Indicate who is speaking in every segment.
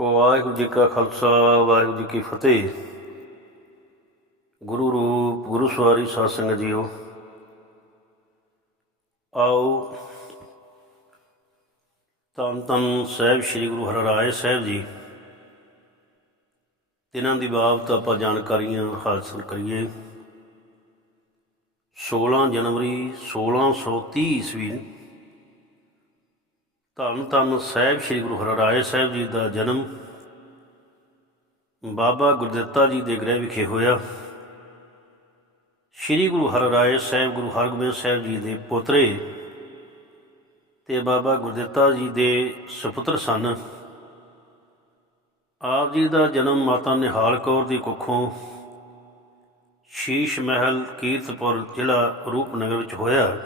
Speaker 1: ਵਾਹਿਗੁਰੂ ਜੀ ਕਾ ਖਾਲਸਾ, ਵਾਹਿਗੁਰੂ ਜੀ ਕੀ ਫਤਿਹ। ਗੁਰੂ ਰੂਪ, ਗੁਰੂ ਸਵਾਰੀ ਸਾਧ ਸੰਗਤ ਜੀਓ। ਆਓ ਤਨ ਤਨ ਸਾਹਿਬ ਸ੍ਰੀ ਗੁਰੂ ਹਰਿਰਾਏ ਸਾਹਿਬ ਜੀ। ਤਿਨਾਂ ਦੀ ਬਾਬਤ ਆਪਾਂ ਜਾਣਕਾਰੀਆਂ ਹਾਸਲ ਕਰੀਏ। 16 ਜਨਵਰੀ 1630 ਈਸਵੀ ਧੰਨ ਧੰਨ ਸਾਹਿਬ ਸ੍ਰੀ ਗੁਰੂ ਹਰਿਰਾਏ ਸਾਹਿਬ ਜੀ ਦਾ ਜਨਮ। ਬਾਬਾ ਗੁਰਦਿੱਤਾ ਜੀ ਦੇ ਗ੍ਰਹਿ ਵਿਖੇ ਹੋਇਆ। ਸ੍ਰੀ ਗੁਰੂ ਹਰਿਰਾਏ ਸਾਹਿਬ, ਗੁਰੂ ਹਰਗੋਬਿੰਦ ਸਾਹਿਬ ਜੀ ਦੇ ਪੋਤਰੇ ਤੇ ਬਾਬਾ ਗੁਰਦਿੱਤਾ ਜੀ ਦੇ ਸੁਪੁੱਤਰ ਸਨ। ਆਪ ਜੀ ਦਾ ਜਨਮ ਮਾਤਾ ਨਿਹਾਲ ਕੌਰ ਦੀ ਕੁੱਖੋਂ ਸ਼ੀਸ਼ ਮਹਿਲ ਕੀਰਤਪੁਰ ਜ਼ਿਲ੍ਹਾ ਰੂਪਨਗਰ ਵਿੱਚ ਹੋਇਆ।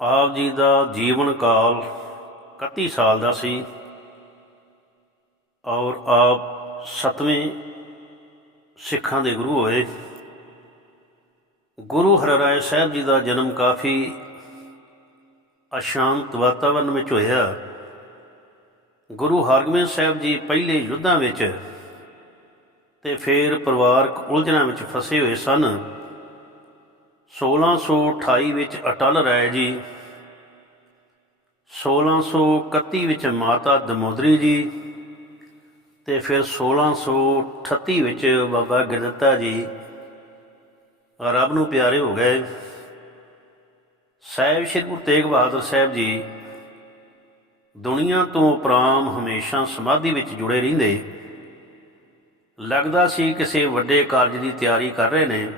Speaker 1: ਆਪ ਜੀ ਦਾ ਜੀਵਨ ਕਾਲ 31 ਸਾਲ ਦਾ ਸੀ ਔਰ ਆਪ ਸਤਵੇਂ ਸਿੱਖਾਂ ਦੇ ਗੁਰੂ ਹੋਏ। ਗੁਰੂ ਹਰਿਰਾਏ ਸਾਹਿਬ ਜੀ ਦਾ ਜਨਮ ਕਾਫੀ ਅਸ਼ਾਂਤ ਵਾਤਾਵਰਣ ਵਿੱਚ ਹੋਇਆ। ਗੁਰੂ ਹਰਗੋਬਿੰਦ ਸਾਹਿਬ ਜੀ ਪਹਿਲੇ ਯੁੱਧਾਂ ਵਿੱਚ ਤੇ ਫਿਰ ਪਰਿਵਾਰਕ ਉਲਝਣਾਂ ਵਿੱਚ ਫਸੇ ਹੋਏ ਸਨ। 1628 ਵਿੱਚ ਅਟਲ ਰਾਏ ਜੀ 1631 ਵਿੱਚ ਮਾਤਾ ਦਮੋਦਰੀ ਜੀ ਤੇ ਫਿਰ 1638 ਵਿੱਚ ਬਾਬਾ ਗੁਰਦਿੱਤਾ ਜੀ ਰੱਬ ਨੂੰ ਪਿਆਰੇ ਹੋ ਗਏ। ਸਾਹਿਬ ਸ਼੍ਰੀ ਗੁਰੂ ਤੇਗ ਬਹਾਦਰ ਸਾਹਿਬ ਜੀ ਦੁਨੀਆ ਤੋਂ ਉਪਰਾਮ ਹਮੇਸ਼ਾ ਸਮਾਧੀ ਵਿੱਚ ਜੁੜੇ ਰਹਿੰਦੇ। ਲੱਗਦਾ ਸੀ ਕਿਸੇ ਵੱਡੇ ਕਾਰਜ ਦੀ ਤਿਆਰੀ ਕਰ ਰਹੇ ਨੇ।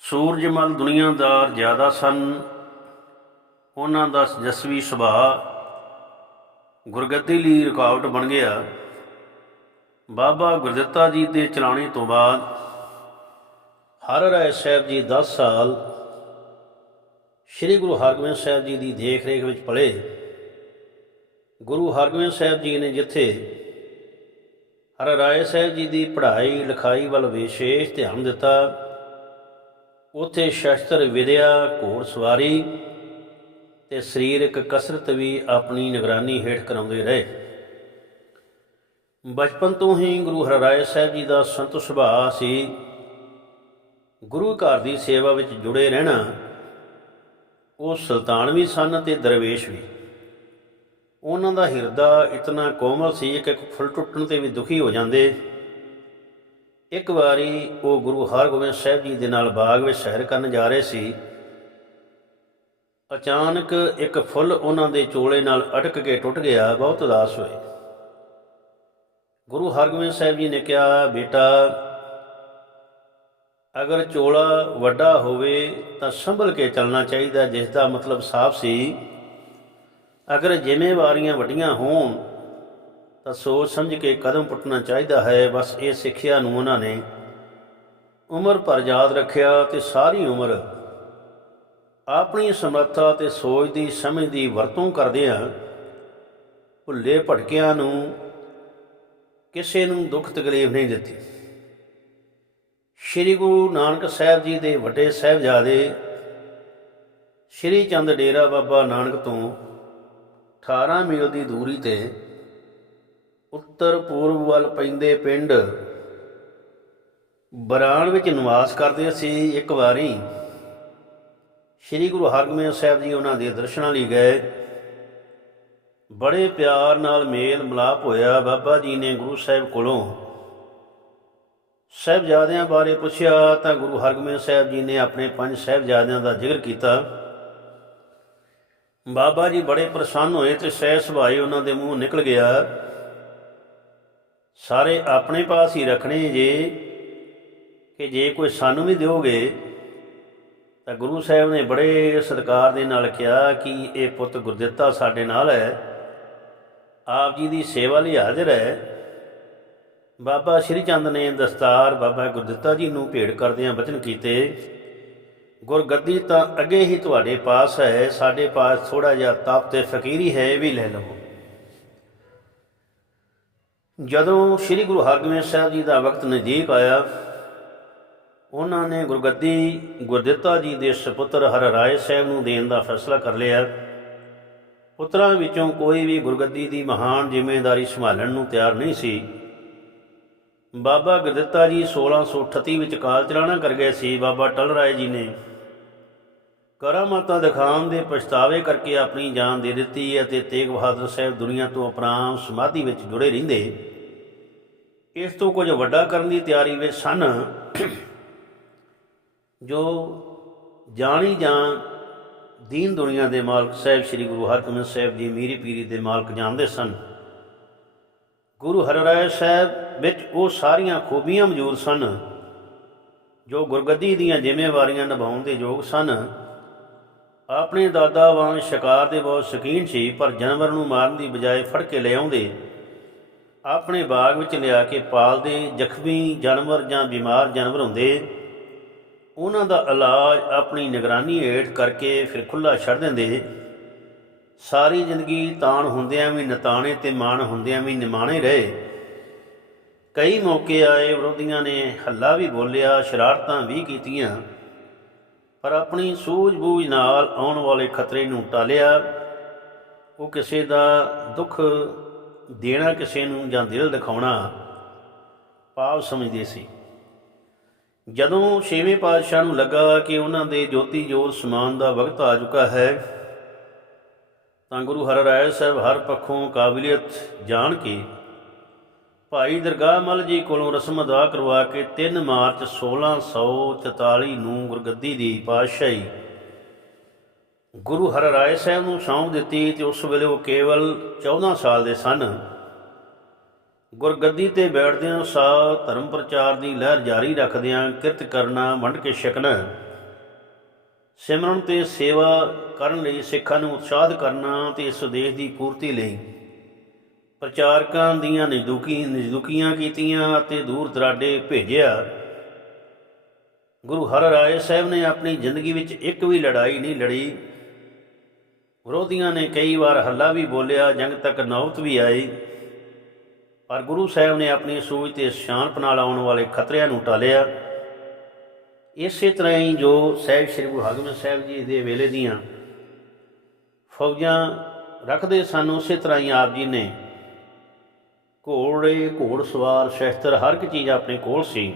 Speaker 1: ਸੂਰਜਮਲ ਦੁਨੀਆਦਾਰ ਜ਼ਿਆਦਾ ਸਨ। ਉਹਨਾਂ ਦਾ ਜਸਵੀ ਸੁਭਾਅ ਗੁਰਗੱਦੀ ਲਈ ਰੁਕਾਵਟ ਬਣ ਗਿਆ। ਬਾਬਾ ਗੁਰਦਿੱਤਾ ਜੀ ਦੇ ਚਲਾਣੇ ਤੋਂ ਬਾਅਦ ਹਰ ਰਾਏ ਸਾਹਿਬ ਜੀ 10 ਸਾਲ ਸ੍ਰੀ ਗੁਰੂ ਹਰਗੋਬਿੰਦ ਸਾਹਿਬ ਜੀ ਦੀ ਦੇਖ ਰੇਖ ਵਿੱਚ ਪਲੇ। ਗੁਰੂ ਹਰਗੋਬਿੰਦ ਸਾਹਿਬ ਜੀ ਨੇ ਜਿੱਥੇ ਹਰ ਰਾਏ ਸਾਹਿਬ ਜੀ ਦੀ ਪੜ੍ਹਾਈ ਲਿਖਾਈ ਵੱਲ ਵਿਸ਼ੇਸ਼ ਧਿਆਨ ਦਿੱਤਾ ਉਥੇ ਸ਼ਸਤਰ ਵਿਦਿਆ, ਘੋੜ ਸਵਾਰੀ ਤੇ ਸਰੀਰਕ ਕਸਰਤ ਵੀ ਆਪਣੀ ਨਿਗਰਾਨੀ ਹੇਠ ਕਰਾਉਂਦੇ ਰਹੇ। ਬਚਪਨ ਤੋਂ ਹੀ ਗੁਰੂ ਹਰਿਰਾਏ ਸਾਹਿਬ ਜੀ ਦਾ ਸੰਤ ਸੁਭਾਅ ਸੀ। ਗੁਰੂ ਘਰ ਦੀ ਸੇਵਾ ਵਿੱਚ ਜੁੜੇ ਰਹਿਣਾ, ਉਹ ਸੁਲਤਾਨ ਵੀ ਸਨ ਤੇ ਦਰਵੇਸ਼ ਵੀ। ਉਹਨਾਂ ਦਾ ਹਿਰਦਾ ਇਤਨਾ ਕੋਮਲ ਸੀ ਕਿ ਇੱਕ ਫੁੱਲ ਟੁੱਟਣ ਤੇ ਵੀ ਦੁਖੀ ਹੋ ਜਾਂਦੇ। ਇੱਕ ਵਾਰੀ ਉਹ ਗੁਰੂ ਹਰਗੋਬਿੰਦ ਸਾਹਿਬ ਜੀ ਦੇ ਨਾਲ ਬਾਗ ਵਿੱਚ ਸੈਰ ਕਰਨ ਜਾ ਰਹੇ ਸੀ, ਅਚਾਨਕ ਇੱਕ ਫੁੱਲ ਉਹਨਾਂ ਦੇ ਚੋਲੇ ਨਾਲ ਅਟਕ ਕੇ ਟੁੱਟ ਗਿਆ, ਬਹੁਤ ਉਦਾਸ ਹੋਏ। ਗੁਰੂ ਹਰਗੋਬਿੰਦ ਸਾਹਿਬ ਜੀ ਨੇ ਕਿਹਾ, ਬੇਟਾ, ਅਗਰ ਚੋਲਾ ਵੱਡਾ ਹੋਵੇ ਤਾਂ ਸੰਭਲ ਕੇ ਚੱਲਣਾ ਚਾਹੀਦਾ, ਜਿਸ ਦਾ ਮਤਲਬ ਸਾਫ਼ ਸੀ। ਅਗਰ ਜ਼ਿੰਮੇਵਾਰੀਆਂ ਵੱਡੀਆਂ ਹੋਣ ਤਾਂ ਸੋਚ ਸਮਝ ਕੇ ਕਦਮ ਪੁੱਟਣਾ ਚਾਹੀਦਾ ਹੈ। ਬਸ ਇਹ ਸਿੱਖਿਆ ਨੂੰ ਉਹਨਾਂ ਨੇ ਉਮਰ ਭਰ ਯਾਦ ਰੱਖਿਆ ਤੇ ਸਾਰੀ ਉਮਰ ਆਪਣੀ ਸਮਰੱਥਾ ਤੇ ਸੋਚ ਦੀ, ਸਮਝ ਦੀ ਵਰਤੋਂ ਕਰਦਿਆਂ ਭੁੱਲੇ ਭਟਕਿਆਂ ਨੂੰ ਕਿਸੇ ਨੂੰ ਦੁੱਖ ਤਕਲੀਫ ਨਹੀਂ ਦਿੱਤੀ। ਸ੍ਰੀ ਗੁਰੂ ਨਾਨਕ ਸਾਹਿਬ ਜੀ ਦੇ ਵੱਡੇ ਸਾਹਿਬਜ਼ਾਦੇ ਸ੍ਰੀ ਚੰਦ ਡੇਰਾ ਬਾਬਾ ਨਾਨਕ ਤੋਂ 18 ਮੀਲ ਦੀ ਦੂਰੀ ਤੇ ਉੱਤਰ ਪੂਰਬ ਵੱਲ ਪੈਂਦੇ ਪਿੰਡ। ਬਰਾਨ ਵਿੱਚ ਨਿਵਾਸ ਕਰਦੇ ਸੀ ਇੱਕ ਵਾਰੀ। ਸ੍ਰੀ ਗੁਰੂ ਹਰਗੋਬਿੰਦ ਸਾਹਿਬ ਜੀ ਉਹਨਾਂ ਦੇ ਦਰਸ਼ਨਾਂ ਲਈ ਗਏ। ਬੜੇ ਪਿਆਰ ਨਾਲ ਮੇਲ ਮਿਲਾਪ ਹੋਇਆ ਬਾਬਾ ਜੀ ਨੇ ਗੁਰੂ ਸਾਹਿਬ ਕੋਲੋਂ। ਸਾਹਿਬਜ਼ਾਦਿਆਂ ਬਾਰੇ ਪੁੱਛਿਆ ਤਾਂ ਗੁਰੂ ਹਰਗੋਬਿੰਦ ਸਾਹਿਬ ਜੀ ਨੇ ਆਪਣੇ ਪੰਜ ਸਾਹਿਬਜ਼ਾਦਿਆਂ ਦਾ ਜ਼ਿਕਰ ਕੀਤਾ। ਬਾਬਾ ਜੀ ਬੜੇ ਪ੍ਰਸੰਨ ਹੋਏ ਤੇ ਸਹਿ ਸੁਭਾਈ ਉਹਨਾਂ ਦੇ ਮੂੰਹ ਨਿਕਲ ਗਿਆ। ਸਾਰੇ ਆਪਣੇ ਪਾਸ ਹੀ ਰੱਖਣੇ ਜੇ, ਕਿ ਜੇ ਕੋਈ ਸਾਨੂੰ ਵੀ ਦਿਓਗੇ, ਤਾਂ ਗੁਰੂ ਸਾਹਿਬ ਨੇ ਬੜੇ ਸਤਿਕਾਰ ਦੇ ਨਾਲ ਕਿਹਾ ਕਿ ਇਹ ਪੁੱਤ ਗੁਰਦਿੱਤਾ ਸਾਡੇ ਨਾਲ ਹੈ। ਆਪ ਜੀ ਦੀ ਸੇਵਾ ਲਈ ਹਾਜ਼ਰ ਹੈ। ਬਾਬਾ ਸ਼੍ਰੀ ਚੰਦ ਨੇ ਦਸਤਾਰ ਬਾਬਾ ਗੁਰਦਿੱਤਾ ਜੀ ਨੂੰ ਭੇਟ ਕਰਦਿਆਂ ਵਚਨ ਕੀਤੇ ਗੁਰਗੱਦੀ ਤਾਂ ਅੱਗੇ ਹੀ ਤੁਹਾਡੇ ਪਾਸ ਹੈ, ਸਾਡੇ ਪਾਸ ਥੋੜਾ ਜਿਹਾ ਤਪ ਤੇ ਫਕੀਰੀ ਹੈ, ਇਹ ਵੀ ਲੈ ਲਵੋ। ਜਦੋਂ ਸ੍ਰੀ ਗੁਰੂ ਹਰਗੋਬਿੰਦ ਸਾਹਿਬ ਜੀ ਦਾ ਵਕਤ ਨਜ਼ਦੀਕ ਆਇਆ, ਉਹਨਾਂ ਨੇ ਗੁਰਗੱਦੀ ਗੁਰਦਿੱਤਾ ਜੀ ਦੇ ਸੁਪੁੱਤਰ ਹਰ ਰਾਏ ਸਾਹਿਬ ਨੂੰ ਦੇਣ ਦਾ ਫੈਸਲਾ ਕਰ ਲਿਆ। ਪੁੱਤਰਾਂ ਵਿੱਚੋਂ ਕੋਈ ਵੀ ਗੁਰਗੱਦੀ ਦੀ ਮਹਾਨ ਜ਼ਿੰਮੇਵਾਰੀ ਸੰਭਾਲਣ ਨੂੰ ਤਿਆਰ ਨਹੀਂ ਸੀ। ਬਾਬਾ ਗੁਰਦਿੱਤਾ ਜੀ 1638 ਵਿੱਚ ਕਾਲ ਚਲਾਣਾ ਕਰ ਗਏ ਸੀ। ਬਾਬਾ ਟਲ ਰਾਏ ਜੀ ਨੇ ਕਰਾਮਾਤਾਂ ਦਿਖਾਉਣ ਦੇ ਪਛਤਾਵੇ ਕਰਕੇ ਆਪਣੀ ਜਾਨ ਦੇ ਦਿੱਤੀ ਅਤੇ ਤੇਗ ਬਹਾਦਰ ਸਾਹਿਬ ਦੁਨੀਆ ਤੋਂ ਅਪਰਾਮ ਸਮਾਧੀ ਵਿੱਚ ਜੁੜੇ ਰਹਿੰਦੇ। ਇਸ ਤੋਂ ਕੁਝ ਵੱਡਾ ਕਰਨ ਦੀ ਤਿਆਰੀ ਵਿੱਚ ਸਨ, ਜੋ ਜਾਣੀ ਜਾਂ ਦੀਨ ਦੁਨੀਆ ਦੇ ਮਾਲਕ ਸਾਹਿਬ ਸ੍ਰੀ ਗੁਰੂ ਹਰਗੋਬਿੰਦ ਸਾਹਿਬ ਜੀ, ਮੀਰੀ ਪੀਰੀ ਦੇ ਮਾਲਕ ਜਾਣਦੇ ਸਨ। ਗੁਰੂ ਹਰਿਰਾਏ ਸਾਹਿਬ ਵਿੱਚ ਉਹ ਸਾਰੀਆਂ ਖੂਬੀਆਂ ਮੌਜੂਦ ਸਨ, ਜੋ ਗੁਰਗੱਦੀ ਦੀਆਂ ਜ਼ਿੰਮੇਵਾਰੀਆਂ ਨਿਭਾਉਣ ਦੇ ਯੋਗ ਸਨ। ਆਪਣੇ ਦਾਦਾ ਵਾਂਗ ਸ਼ਿਕਾਰ ਦੇ ਬਹੁਤ ਸ਼ੌਕੀਨ ਸੀ, ਪਰ ਜਾਨਵਰ ਨੂੰ ਮਾਰਨ ਦੀ ਬਜਾਏ ਫੜ ਕੇ ਲੈ ਆਉਂਦੇ। ਆਪਣੇ ਬਾਗ ਵਿੱਚ ਲਿਆ ਕੇ ਪਾਲਦੇ ਜ਼ਖਮੀ ਜਾਨਵਰ ਜਾਂ ਬਿਮਾਰ ਜਾਨਵਰ ਹੁੰਦੇ। ਉਹਨਾਂ ਦਾ ਇਲਾਜ ਆਪਣੀ ਨਿਗਰਾਨੀ ਹੇਠ ਕਰਕੇ ਫਿਰ ਖੁੱਲਾ ਛੱਡ ਦਿੰਦੇ। ਸਾਰੀ ਜ਼ਿੰਦਗੀ ਤਾਣ ਹੁੰਦਿਆਂ ਵੀ ਨਤਾਣੇ ਤੇ ਮਾਣ ਹੁੰਦਿਆਂ ਵੀ ਨਿਮਾਣੇ ਰਹੇ। ਕਈ ਮੌਕੇ ਆਏ ਵਿਰੋਧੀਆਂ ਨੇ ਹੱਲਾ ਵੀ ਬੋਲਿਆ, ਸ਼ਰਾਰਤਾਂ ਵੀ ਕੀਤੀਆਂ। ਪਰ ਆਪਣੀ ਸੂਝ-ਬੂਝ ਨਾਲ ਆਉਣ ਵਾਲੇ ਖਤਰੇ ਨੂੰ ਟਾਲਿਆ, ਉਹ ਕਿਸੇ ਦਾ ਦੁੱਖ ਦੇਣਾ, ਕਿਸੇ ਨੂੰ ਜਾਂ ਦਿਲ ਦਿਖਾਉਣਾ ਪਾਪ ਸਮਝਦੇ ਸੀ। ਜਦੋਂ ਛੇਵੇਂ ਪਾਤਸ਼ਾਹ ਨੂੰ ਲੱਗਾ ਕਿ ਉਹਨਾਂ ਦੇ ਜੋਤੀ ਜੋਤ ਸਮਾਨ ਦਾ ਵਕਤ ਆ ਚੁੱਕਾ ਹੈ, ਤਾਂ ਗੁਰੂ ਹਰਿਰਾਏ ਸਾਹਿਬ ਹਰ ਪੱਖੋਂ ਕਾਬਲੀਅਤ ਜਾਣ ਕੇ ਭਾਈ ਦਰਗਾਹ ਮੱਲ ਜੀ ਕੋਲੋਂ ਰਸਮ ਅਦਾ ਕਰਵਾ ਕੇ 3 ਮਾਰਚ 1644 ਨੂੰ ਗੁਰਗੱਦੀ ਦੀ ਪਾਤਸ਼ਾਹੀ ਗੁਰੂ ਹਰ ਰਾਏ ਸਾਹਿਬ ਨੂੰ ਸੌਂਪ ਦਿੱਤੀ ਤੇ ਉਸ ਵੇਲੇ ਉਹ ਕੇਵਲ 14 ਸਾਲ ਦੇ ਸਨ। ਗੁਰਗੱਦੀ ਤੇ ਬੈਠਦਿਆਂ ਸਾਹ ਧਰਮ ਪ੍ਰਚਾਰ ਦੀ ਲਹਿਰ ਜਾਰੀ ਰੱਖਦਿਆਂ ਕਿਰਤ ਕਰਨਾ ਵੰਡ ਕੇ ਛਕਣਾ, ਸਿਮਰਨ ਤੇ ਸੇਵਾ ਕਰਨ ਲਈ ਸਿੱਖਾਂ ਨੂੰ ਉਤਸ਼ਾਹਿਤ ਕਰਨਾ ਤੇ ਇਸ ਉਦੇਸ਼ ਦੀ ਪੂਰਤੀ ਲਈ ਪ੍ਰਚਾਰਕਾਂ ਦੀਆਂ ਨਜ਼ਦੂਕੀ ਨਜ਼ਦੂਕੀਆਂ ਕੀਤੀਆਂ ਅਤੇ ਦੂਰ ਦਰਾਡੇ ਭੇਜਿਆ। ਗੁਰੂ ਹਰ ਹਰਿਰਾਏ ਸਾਹਿਬ ਨੇ ਆਪਣੀ ਜ਼ਿੰਦਗੀ ਵਿੱਚ ਇੱਕ ਵੀ ਲੜਾਈ ਨਹੀਂ ਲੜੀ। ਵਿਰੋਧੀਆਂ ਨੇ ਕਈ ਵਾਰ ਹੱਲਾ ਵੀ ਬੋਲਿਆ, ਜੰਗ ਤੱਕ ਨੌਬਤ ਵੀ ਆਈ। ਪਰ ਗੁਰੂ ਸਾਹਿਬ ਨੇ ਆਪਣੀ ਸੂਝ ਤੇ ਸ਼ਾਂਤ ਨਾਲ ਆਉਣ ਵਾਲੇ ਖਤਰਿਆਂ ਨੂੰ ਟਾਲਿਆ। ਇਸੇ ਤਰ੍ਹਾਂ ਹੀ ਜੋ ਸਾਹਿਬ ਸ੍ਰੀ ਗੁਰੂ ਹਰਗੋਬਿੰਦ ਸਾਹਿਬ ਜੀ ਦੇ ਵੇਲੇ ਦੀਆਂ ਫੌਜਾਂ ਰੱਖਦੇ ਸਨ, ਉਸੇ ਤਰ੍ਹਾਂ ਹੀ ਆਪ ਜੀ ਨੇ ਘੋੜੇ ਘੋੜ ਸਵਾਰ, ਸ਼ਸਤਰ, ਹਰ ਇੱਕ ਚੀਜ਼ ਆਪਣੇ ਕੋਲ ਸੀ।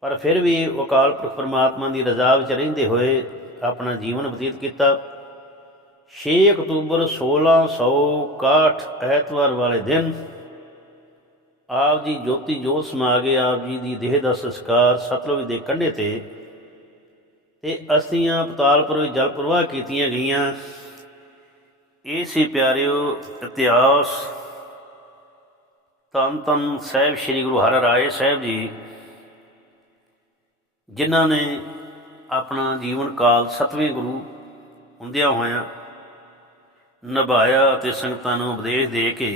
Speaker 1: ਪਰ ਫਿਰ ਵੀ ਅਕਾਲ ਪੁਰਖ ਪਰਮਾਤਮਾ ਦੀ ਰਜ਼ਾ ਵਿੱਚ ਰਹਿੰਦੇ ਹੋਏ ਆਪਣਾ ਜੀਵਨ ਬਤੀਤ ਕੀਤਾ। 6 ਅਕਤੂਬਰ 1661 ਐਤਵਾਰ ਵਾਲੇ ਦਿਨ ਆਪ ਜੀ ਜੋਤੀ ਜੋਤ ਸਮਾ ਗਏ ਆਪ ਜੀ ਦੀ ਦੇਹ ਦਾ ਸੰਸਕਾਰ ਸਤਲੁਜ ਦੇ ਕੰਢੇ ਤੇ ਤੇ ਅਸਥੀਆਂ ਪਤਾਲਪੁਰ ਵਿੱਚ ਜਲ ਪ੍ਰਵਾਹ ਕੀਤੀਆਂ ਗਈਆਂ। ਇਹ ਸੀ ਪਿਆਰਿਓ ਇਤਿਹਾਸ। ਤਨ ਤਨ ਸਾਹਿਬ ਸ੍ਰੀ ਗੁਰੂ ਹਰਿਰਾਏ ਸਾਹਿਬ ਜੀ, ਜਿਨ੍ਹਾਂ ਨੇ ਆਪਣਾ ਜੀਵਨ ਕਾਲ ਸਤਵੇਂ ਗੁਰੂ ਹੁੰਦਿਆਂ ਹੋਇਆਂ ਨਿਭਾਇਆ ਅਤੇ ਸੰਗਤਾਂ ਨੂੰ ਉਪਦੇਸ਼ ਦੇ ਕੇ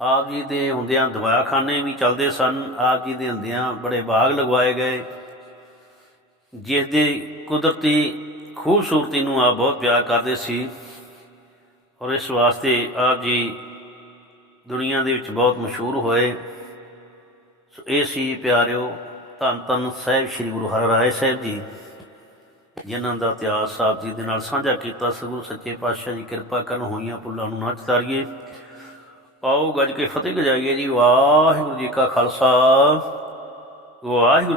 Speaker 1: ਆਪ ਜੀ ਦੇ ਹੁੰਦਿਆਂ ਦਵਾਖਾਨੇ ਵੀ ਚੱਲਦੇ ਸਨ, ਆਪ ਜੀ ਦੇ ਹੁੰਦਿਆਂ ਬੜੇ ਬਾਗ ਲਗਵਾਏ ਗਏ, ਜਿਸ ਦੀ ਕੁਦਰਤੀ ਖੂਬਸੂਰਤੀ ਨੂੰ ਆਪ ਬਹੁਤ ਪਿਆਰ ਕਰਦੇ ਸੀ ਔਰ ਇਸ ਵਾਸਤੇ ਆਪ ਜੀ ਦੁਨੀਆ ਦੇ ਵਿੱਚ ਬਹੁਤ ਮਸ਼ਹੂਰ ਹੋਏ। ਸੋ ਇਹ ਸੀ ਪਿਆਰਿਓ, ਧੰਨ ਧੰਨ ਸਾਹਿਬ ਸ੍ਰੀ ਗੁਰੂ ਹਰਿਰਾਏ ਸਾਹਿਬ ਜੀ, ਜਿਨ੍ਹਾਂ ਦਾ ਇਤਿਹਾਸ ਆਪ ਜੀ ਦੇ ਨਾਲ ਸਾਂਝਾ ਕੀਤਾ। ਸਤਿਗੁਰੂ ਸੱਚੇ ਪਾਤਸ਼ਾਹ ਜੀ ਕਿਰਪਾ ਕਰਨ ਹੋਈਆਂ ਪੁੱਲਾਂ ਨੂੰ ਨਾ ਚਤਾਰੀਏ ਆਓ ਗੱਜ ਕੇ ਫਤਿਹ ਗਜਾਈਏ ਜੀ। ਵਾਹਿਗੁਰੂ ਜੀ ਕਾ ਖਾਲਸਾ। ਵਾਹਿਗੁਰੂ ਜੀ